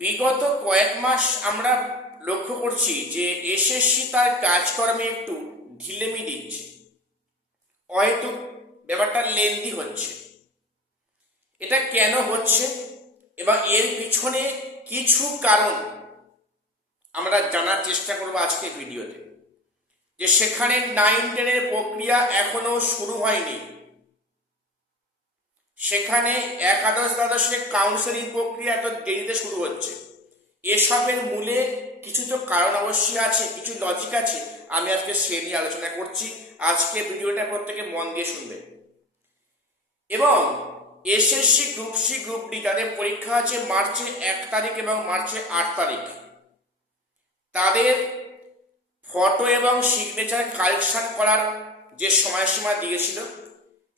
বিগত কয়েক মাস আমরা লক্ষ্য করছি যে এসএসসি তার কাজকর্মে একটু ঢিলেমি দিচ্ছে, হয়তো ব্যাপারটা লেন্দি হচ্ছে। এটা কেন হচ্ছে এবং এর পিছনে কিছু কারণ আমরা জানার চেষ্টা করব আজকের ভিডিওতে। যে সেখানে 9-10 প্রক্রিয়া এখনো শুরু হয়নি, সেখানে একাদশ দ্বাদশের কাউন্সেলিং প্রক্রিয়া এত দেরিতে শুরু হচ্ছে। এসবের মূলে কিছু তো কারণ অবশ্যই আছে, কিছু লজিক আছে। আমি আজকে সে নিয়ে আলোচনা করছি। আজকে ভিডিওটা প্রত্যেকে মন দিয়ে শুনবে। এবং SSC group C group D তাদের পরীক্ষা আছে মার্চে 1 তারিখ এবং মার্চে 8 তারিখ। তাদের ফটো এবং সিগনেচার কালেকশন করার যে সময়সীমা দিয়েছিল,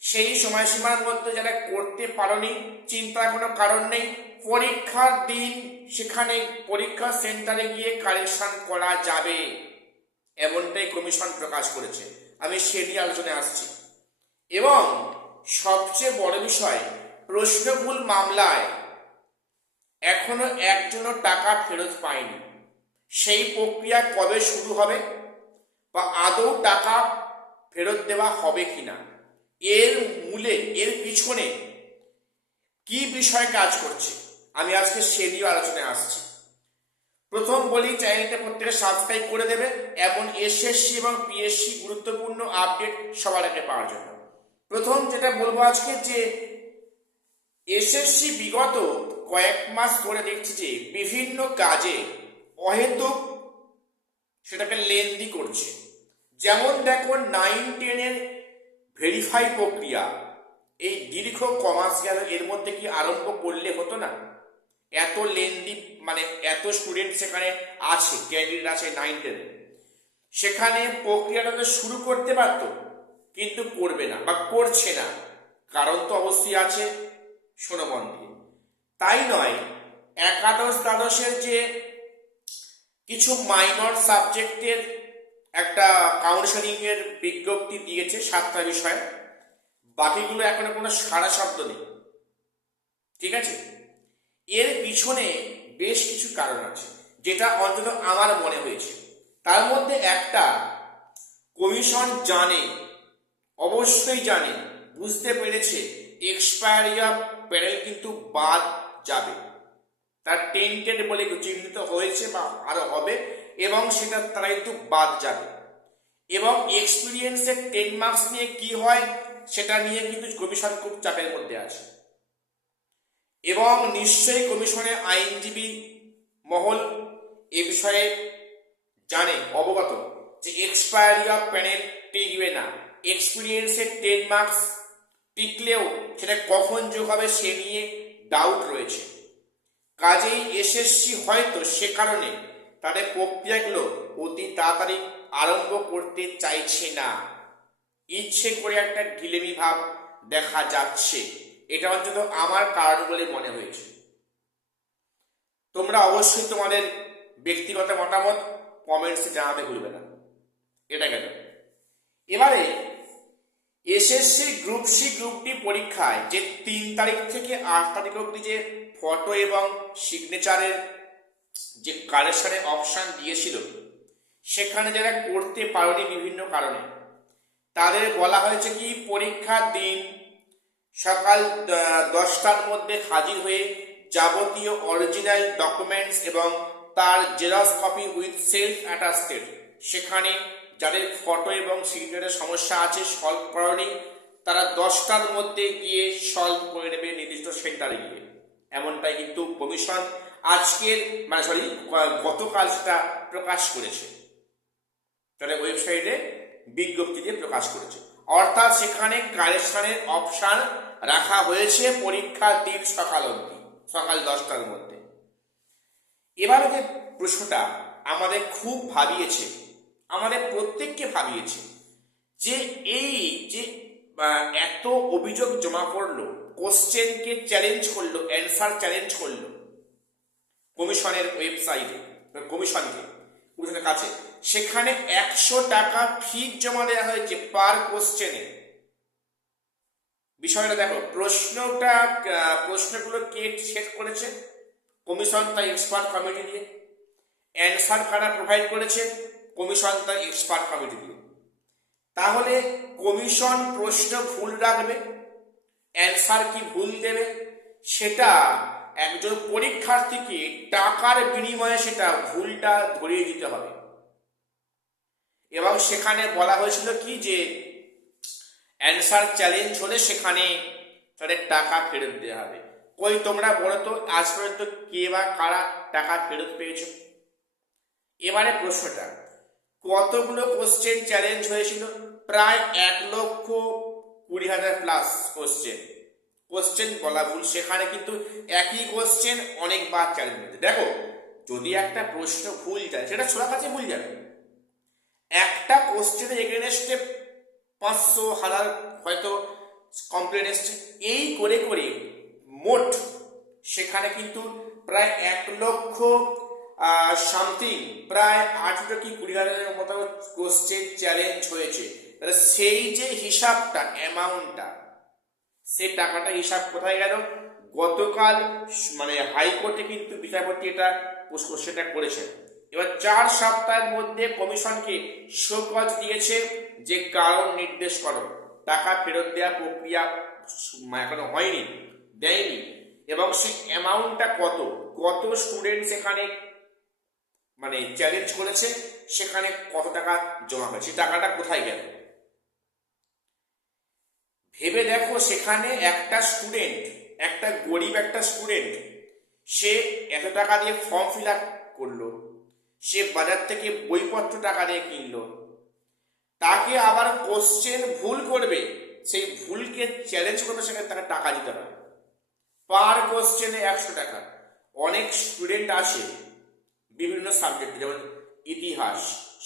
সেই সময়সীমার মধ্যে যারা করতে পারোনি, চিন্তার কোনো কারণ নেই। পরীক্ষার দিন সেখানে পরীক্ষা সেন্টারে গিয়ে কালেকশন করা যাবে, এমনটাই কমিশন প্রকাশ করেছে। আমি সে নিয়ে আলোচনায় আসছি। এবং সবচেয়ে বড় বিষয়, প্রশ্নভুল মামলায় এখনো একজনও টাকা ফেরত পায়নি। সেই প্রক্রিয়া কবে শুরু হবে বা আদৌ টাকা ফেরত দেওয়া হবে কিনা, এর মূলে এর পিছনে কি বিষয় কাজ করছে, আমি আজকে সে নিয়ে আলোচনায় আসছি। প্রথম বলি, চ্যানেলটা প্রত্যেকে সাবস্ক্রাইব করে দেবে এবং এসএসসি এবং পিএসসি গুরুত্বপূর্ণ আপডেট সবার আগে পাওয়ার জন্য। প্রথম যেটা বলবো আজকে, যে এসএসসি বিগত কয়েক মাস ধরে দেখছি যে বিভিন্ন কাজে অহেতুক সেটাকে লেন্দি করছে। যেমন দেখো, 9-10 ভেরিফাই প্রক্রিয়া এই দীর্ঘ কমাস গেল, এর মধ্যে কি আরম্ভ করলে হতো না? এত লেন্দি, মানে এত স্টুডেন্ট সেখানে আছে, ক্যান্ডিডেট আছে 9-10, সেখানে প্রক্রিয়াটা তো শুরু করতে পারতো, কিন্তু করবে না বা করছে না। কারণ তো অবশ্যই আছে, শোনো মন দিয়ে। তাই নয়, একাদশ দ্বাদশের যে কিছু মাইনর সাবজেক্টের একটা কাউন্সেলিং এর বিজ্ঞপ্তি দিয়েছে 7টা বিষয়ে, বাকিগুলো এখনো কোনো সারা শব্দ নেই। ঠিক আছে, এর পিছনে বেশ কিছু কারণ আছে, যেটা অন্তত আমার মনে হয়েছে। তার মধ্যে একটা, কমিশন জানে, অবশ্যই জানে, বুঝতে পেরেছে এক্সপায়ারি অফ প্যানেল কিন্তু বাদ যাবে। তার টেন্টেড বলে চিহ্নিত হয়েছে বা আরো হবে, এবং সেটা তারা কিন্তু বাদ যাবে। এবং এক্সপিরিয়েন্সের 10 মার্কস নিয়ে কি হয় সেটা নিয়ে কিন্তু কমিশন খুব চাপের মধ্যে আছে। এবং নিশ্চয়ই কমিশনের আইনজীবী মহল এ বিষয়ে জানে, অবগত, যে এক্সপায়ারি অফ প্যানেল টিকবে না। এক্সপিরিয়েন্সের 10 মার্কস টিকলেও সেটা কখন যোগ হবে সে নিয়ে ডাউট রয়েছে। কাজেই এসএসসি হয়তো সে কারণে তাদের প্রক্রিয়াগুলো অতি তাড়াতাড়ি আরম্ভ করতে চাইছে না, ইচ্ছে করে একটা ঢিলেমি ভাব দেখা যাচ্ছে। এটা অন্তত আমার কারণ বলে মনে হয়েছে। তোমরা অবশ্যই তোমাদের ব্যক্তিগত মতামত কমেন্টসে জানাতে ভুলবে না। এটা গেল। এবারে SSC group C group D পরীক্ষায় যে 3 তারিখ থেকে 8 তারিখ অবধি যে ফটো এবং সিগনেচারের যে কারেকশনের অপশান দিয়েছিল, সেখানে যারা করতে পারেনি বিভিন্ন কারণে, তাদের বলা হয়েছে কি পরীক্ষার দিন সকাল 10টার মধ্যে হাজির হয়ে যাবতীয় অরিজিনাল ডকুমেন্টস এবং তার xerox copy with self attested, সেখানে যাদের ফটো এবং সিগনেচারের সমস্যা আছে, সলভ করেনি, তারা 10টার মধ্যে গিয়ে সলভ করে নেবে নির্দিষ্ট সেন্টারে গিয়ে। এমনটাই কিন্তু কমিশন আজকের গতকাল সেটা প্রকাশ করেছে, তাদের ওয়েবসাইটে বিজ্ঞপ্তি দিয়ে প্রকাশ করেছে। অর্থাৎ সেখানে কারেকশনের অপশান রাখা হয়েছে পরীক্ষার দিন সকাল অবধি, সকাল 10টার মধ্যে। এবারে যে প্রশ্নটা আমাদের খুব ভাবিয়েছে, আমাদের প্রত্যেককে ভাবিয়েছে, যে এই যে এত অভিযোগ জমা পড়লো, কোশ্চেনকে চ্যালেঞ্জ করলো, অ্যান্সার চ্যালেঞ্জ করলো কমিশনের ওয়েবসাইটে, কমিশনের কাছে, সেখানে 100 টাকা ফি জমা দেওয়া হয়েছে পার কোশ্চেনে। বিষয়টা দেখো, প্রশ্নগুলো কে সেট করেছে? কমিশন তার এক্সপার্ট কমিটি দিয়ে, অ্যান্সার কারা প্রোভাইড করেছে, কমিশন তার এক্সপার্ট কমিটি দিয়ে। তাহলে কমিশন প্রশ্ন ভুল রাখবে, অ্যান্সার কি ভুল দেবে, সেটা একজন পরীক্ষার্থীকে টাকার বিনিময়ে সেটা ভুলটা ধরিয়ে দিতে হবে। এবং সেখানে বলা হয়েছিল কি যে অ্যান্সার চ্যালেঞ্জ হলে সেখানে তাদের টাকা ফেরত দেওয়া হবে। কই তোমরা বলো তো আজ পর্যন্ত কে বা কারা টাকা ফেরত পেয়েছো? এবারে প্রশ্নটা, কতগুলো কোশ্চেন চ্যালেঞ্জ হয়েছিল? প্রায় 1,20,000 প্লাস কোশ্চেন বলা ভুল, সেখানে কিন্তু একই কোশ্চেন অনেকবার চ্যালেঞ্জ হয়েছে। দেখো, যদি একটা প্রশ্ন ভুল যায় সেটা ছোড়া কাছে ভুল যাবে, একটা কোশ্চেনের এগেনস্টে 500,000 হয়তো কমপ্লেন এসছে, এই করে করে মোট সেখানে কিন্তু প্রায় 1,00,000 সামথিং, প্রায় 18 কি 20,000 মতো কোশ্চেন চ্যালেঞ্জ হয়েছে। তাহলে সেই যে হিসাবটা, অ্যামাউন্টটা, সে টাকাটা হিসাব কোথায় গেল? গতকাল মানে হাইকোর্টে কিন্তু বিচারপতি এটা সেটা করেছেন। এবার 4 সপ্তাহের মধ্যে কমিশনকে শোকজ দিয়েছে যে কারণ নির্দেশ করো, টাকা ফেরত দেওয়া প্রক্রিয়া এখনো হয়নি, দেয়নি, এবং সেই অ্যামাউন্টটা কত, কত স্টুডেন্ট সেখানে মানে চ্যালেঞ্জ করেছে, সেখানে কত টাকা জমা হয়েছে, টাকাটা কোথায় গেল ভেবে দেখো। সেখানে একটা স্টুডেন্ট, একটা গরিব একটা স্টুডেন্ট, সে এত টাকা দিয়ে ফর্ম ফিল আপ করলো, সে বাজার থেকে বইপত্র টাকা দিয়ে কিনলো, তাকে আবার কোশ্চেন ভুল করবে, সেই ভুলকে চ্যালেঞ্জ করবে, সেখানে তাকে টাকা দিতে হবে, পার কোশ্চেনে 100 টাকা। অনেক স্টুডেন্ট আছে বিভিন্ন সাবজেক্ট, যেমন ইতিহাস,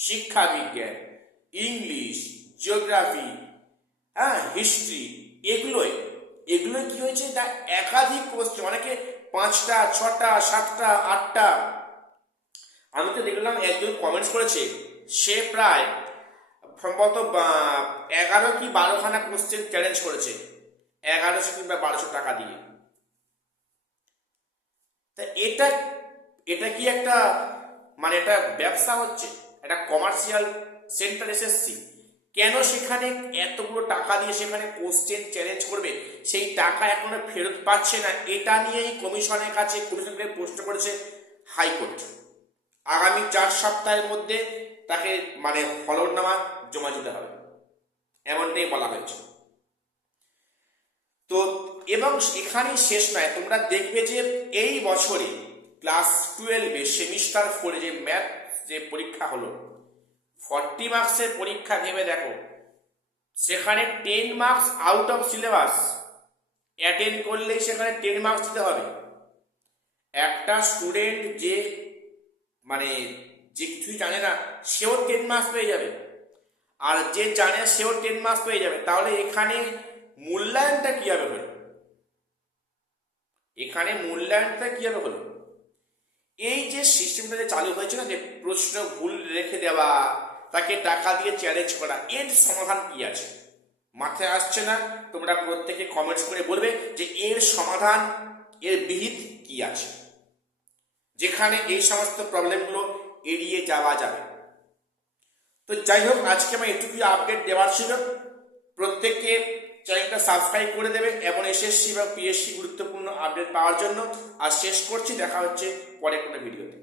শিক্ষা বিজ্ঞান, ইংলিশ, জিওগ্রাফি, হিস্ট্রি, এগুলোই কি হয়েছে, তা একাধিক কোশ্চেন, অনেকে 5টা 6টা 7টা 8টা। আমি তো দেখলাম একজন কমেন্টস করেছে, সে প্রায় সম্ভবত 11 কি 12খানা কোশ্চেন চ্যালেঞ্জ করেছে 1100 কিংবা 1200 টাকা দিয়ে। তা এটা কি একটা মানে এটা ব্যবসা হচ্ছে, একটা কমার্শিয়াল সেন্টার এসএসসি? কেন সেখানে এতগুলো টাকা দিয়ে সেখানে কোশ্চেন চ্যালেঞ্জ করবে, সেই টাকা এখনো ফেরত পাচ্ছে না? এটা নিয়েই কমিশনের কাছে কমিশনকে প্রশ্ন করেছে হাইকোর্ট। আগামী 4 সপ্তাহের মধ্যে তাকে মানে হলফনামা জমা দিতে হবে, এমনটাই বলা হয়েছে। তো এবং এখানেই শেষ নয়, তোমরা দেখবে যে এই বছরে ক্লাস 12-এ সেমিস্টার 4-এ যে ম্যাথ যে পরীক্ষা হলো, 40 মার্কসের পরীক্ষা, ভেবে দেখো, সেখানে 10 marks out of syllabus attend করলেই সেখানে 10 মার্কস দিতে হবে। একটা স্টুডেন্ট যে মানে যে কিছুই জানে না, সেও 10 মার্কস পেয়ে যাবে, আর যে জানে সেও 10 মার্কস পেয়ে যাবে। তাহলে এখানে মূল্যায়নটা কিভাবে হলো? এখানে মূল্যায়নটা কিভাবে হলো? এই যে সিস্টেমটা যে চালু হয়েছে না, যে প্রশ্ন ভুল রেখে দেওয়া, তাকে টাকা দিয়ে চ্যালেঞ্জ করা, এর সমাধান কি আছে মাথায় আসছে না? তোমরা প্রত্যেকে কমেন্টস করে বলবে যে এর সমাধান, এর বিহিত কি আছে, যেখানে এই সমস্ত প্রবলেমগুলো এড়িয়ে যাওয়া যাবে। তো যাই হোক, আজকে আমার এটুকুই আপডেট দেওয়ার ছিল। প্রত্যেককে চ্যানেলটা সাবস্ক্রাইব করে দেবে এবং এসএসসি বা পিএসসি গুরুত্বপূর্ণ আপডেট পাওয়ার জন্য। আর শেষ করছি, দেখা হচ্ছে পরে কোনো ভিডিওতে।